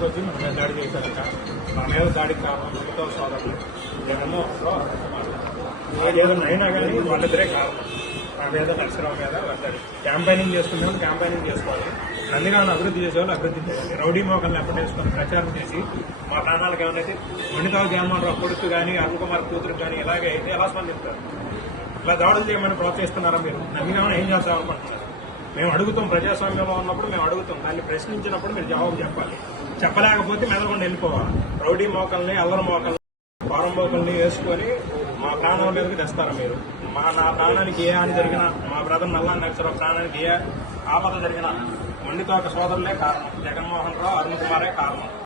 స్టేషన్కి వచ్చి మన మీద దాడి చేశారట. మా మీద దాడికి కారణం ప్రభుత్వ సోదరులు జగన్మోహన్ రావు ఏదైనా అయినా కానీ వాళ్ళిద్దరే కారణం. మా మీద నరసరావు మీద దాడి. క్యాంపెయినింగ్ చేసుకునే క్యాంపెయినింగ్ చేసుకోవాలి. నందిగామని అభివృద్ధి చేసేవాళ్ళు అభివృద్ధి చేయాలి. రౌడీ మోకల్ని ఎప్పటేసుకొని ప్రచారం చేసి మా ప్రాణాలకు ఏమైనా మొండికావు జగన్మోహన్ రావు కొడుకు కానీ అరుణ్ కుమార్ కూతురు కానీ ఇలాగే అయితే ఎలా స్పందిస్తారు? ఇలా దాడులు చేయమని ప్రోత్సహిస్తున్నారా మీరు? నందిగామని ఏం చేద్దాం అనుకుంటున్నారు? మేము అడుగుతాం, ప్రజాస్వామ్యంలో ఉన్నప్పుడు మేము అడుగుతాం. దాన్ని ప్రశ్నించినప్పుడు మీరు జవాబు చెప్పాలి. చెప్పలేకపోతే మెదలకుండా వెళ్ళిపోవాలి. రౌడీ మోకల్ని అల్లరి మోకల్ని వారం మోకల్ని వేసుకొని మా ప్రాణాల మీదకి తెస్తారా మీరు? నా ప్రాణానికి ఏ హాని జరిగినా, మా బ్రదర్ నల్లా నరసరావు ప్రాణానికి ఏ ఆపద జరిగినా మొండితోక సోదరులే కారణం. జగన్మోహన్ రావు అరుణ్ కుమారే కారణం.